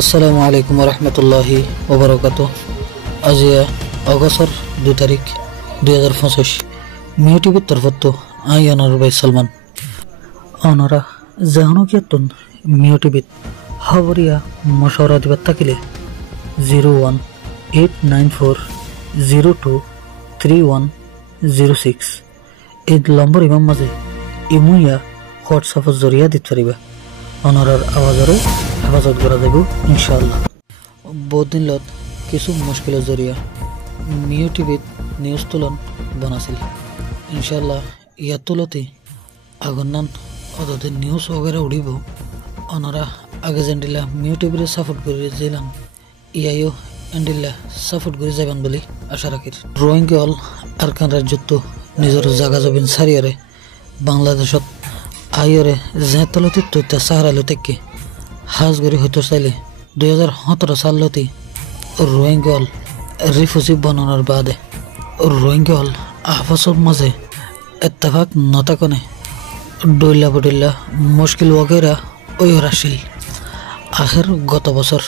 আসসালামু আলাইকুম রহমতুল্লাহি ওবরাকাতুহ। আজি অগস্টর 2 তারিখ 2025 মিও টিভির তরফত আই অনার ভাই সালমান অনরা জাহনকিয়াতুন মিও টিভিত খবরিয়া মশওয়ারা দিবার থাকিলে 01894023106 এই নম্বর ইমাম মাঝে ইমুইয়া হোয়াটসঅ্যাপের জরিয়া দিতে পারিবা। অনরার আওয়াজরে হেফাজত করা যাব ইনশাআল্লাহ। বহুত দিন লত কিছু মুশকিলের জরিয়া মিও টিভিত নিউজ তুলন বনাছিল। ইনশাআল্লাহ ইয়াত তুলতে আগন্নান অদতে নিউজ वगैरह উড়িব। অনরা আগে যেন্ডিলা মিও টিভির সাপোর্ট করে দিলাম, ইয়াইও এন্ডিলা সাপোর্ট করে যাবেন বলে আশা রাখি। রোহিঙ্গা হল আরকান রাজ্যত নিজের জাগা জমিন সারিয়ারে বাংলাদেশত আইয়রে যে তলতে তৈতা সাহারালো থেকে হাজ গড়ি হইতে চাইলে 2017 সালতে রোহিঙ্গা হল রিফিউজি বনানোর বাদে রোহিঙ্গা হল আফাসব মাঝে এত্তেফাক নতাকনে ডইলা বডিল্লা মুশকিল वगैरह ওই রাশিল। আখের গত বছর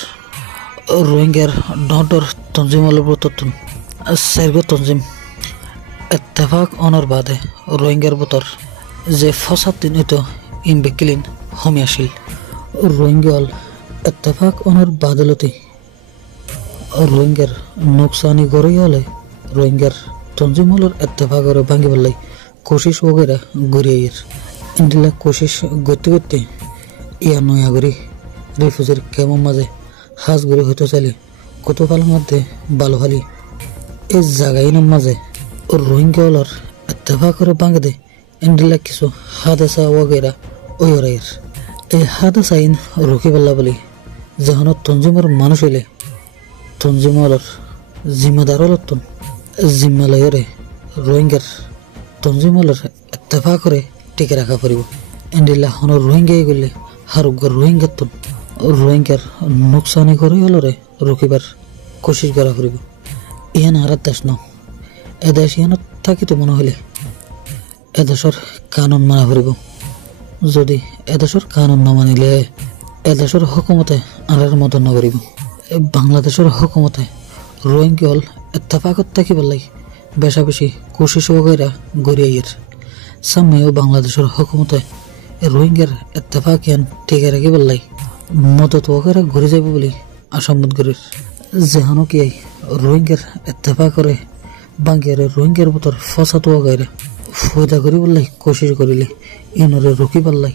রোহিঙ্গার ডর তঞ্জিমল বতন সাইগো তঞ্জিম এত্তেফাক অনর বাদে রোহিঙ্গার বতর যে ফসাদ দিন হইতো ইনবেকিলিন হমি আসিল। রোহিঙ্গা হল এত্তেফাক অনর বাদলতে রোহিঙ্গার নোকসানি গড়ই হলে রোহিঙ্গার তঞ্জিমলের এত্তেফাকরে ভাঙ্গি বললাই কোশিশ वगैरह গড়িয়ে ইন্ডিলা কোশিশ করতে করতে ইয়া নয়া গড়ি রিফিউজির কেমন মাঝে হাজ গড়ি হইতে চাইলে কত ভালোর মধ্যে ভালো ভালি এই জায়গাইনের মাঝে রোহিঙ্গা হলর এত্তেফাকরে ভাঙ্গে দে ইন্ডিলা কিছু হাদেসা वगैरह ওই ওরাইয়ের এই হাদেসা আইন রুখি পাল্লা বলি যখন তঞ্জিমের মানুষ হইলে তঞ্জিমলর জিম্মাদার হলতন জিম্মালয়রে রোহিঙ্গার তঞ্জিমলর এত্তেফাকরে টিকে রাখা পড়িব। এন্ডিলা হন রোহিঙ্গাই গেলে হারুগার রোহিঙ্গাতন রোহিঙ্গার নোকসানি করে হলরে রুখিবার কোশিশ করা পড়িব। ইহান হারার দেশ ন এদেশ ইহানত থাকিতে মনে হইলে এদেশের কানুন মানা পড়িব। যদি এদেশের কানুন না মানিলে এদেশের হকুমতে আনার মতো নকরিব। বাংলাদেশের হকুমতে রোহিঙ্গা হল এত্তেফাকত থাকিবার লাই বেশা বেশি কোশিশ वगैरह গড়িয়াইয়ের সামনেও বাংলাদেশের হকুমতে রোহিঙ্গার এত্তেফাকিয়ান টিকে রাখিবার লাই মদত वगैरह ঘুরে যাব বলে আশামত গরির যেহানো কি রোহিঙ্গার এত্তেফাকরে বাঙ্গিয়ারে রোহিঙ্গার ভিতর ফসাদ वगैरह ফয়দা করিবার লাই কোশিশ করিলে ইনরে রুখিবার লাই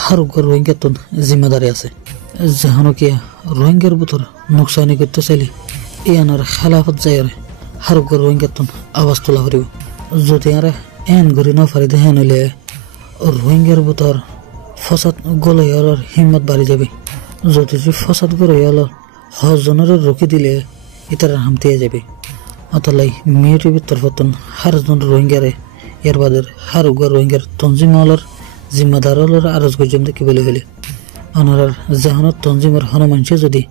হারুগার রোহিঙ্গাতন জিম্মাদারি আছে। যেহানো কি রোহিঙ্গার ভিতর নোকসানি করতে চাইলে ইয়ানোর খেলাফত যাইরে হারুগার রোহিঙ্গাতন আওয়াজ তোলা করিব। যদি আরে এন ঘুরি না পারি দেখে নইলে রোহিঙ্গার ভিতর ফসাদ গলাই হলার হিম্মত বাড়ি যাবে। যদি ফসাদ গড়াই হলার হজনের রুখি দিলে ইতারা হামতিয়ে যাবে। অতলাই মিও টিভির তরফতন হারজন রোহিঙ্গারে এর বাদের হারুগার রোহিঙ্গার তঞ্জিম হলার জিম্মাদার হলার আরজ গজম দেখি বলে হলে অনারার জাহানত তঞ্জিমের হনুমানসে যদি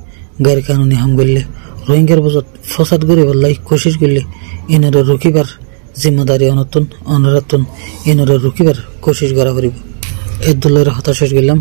গাড়ি কানুনি হাম করলে রোহিঙ্গার বজত ফসাদ গড়ে বললাই কোশিশ করলে ইনারে রুখিবার জিম্মাদারি অনতন অনারাতন ইনারে রুখিবার কোশিশ করা করিব। এই দলের হতাশ গেলাম।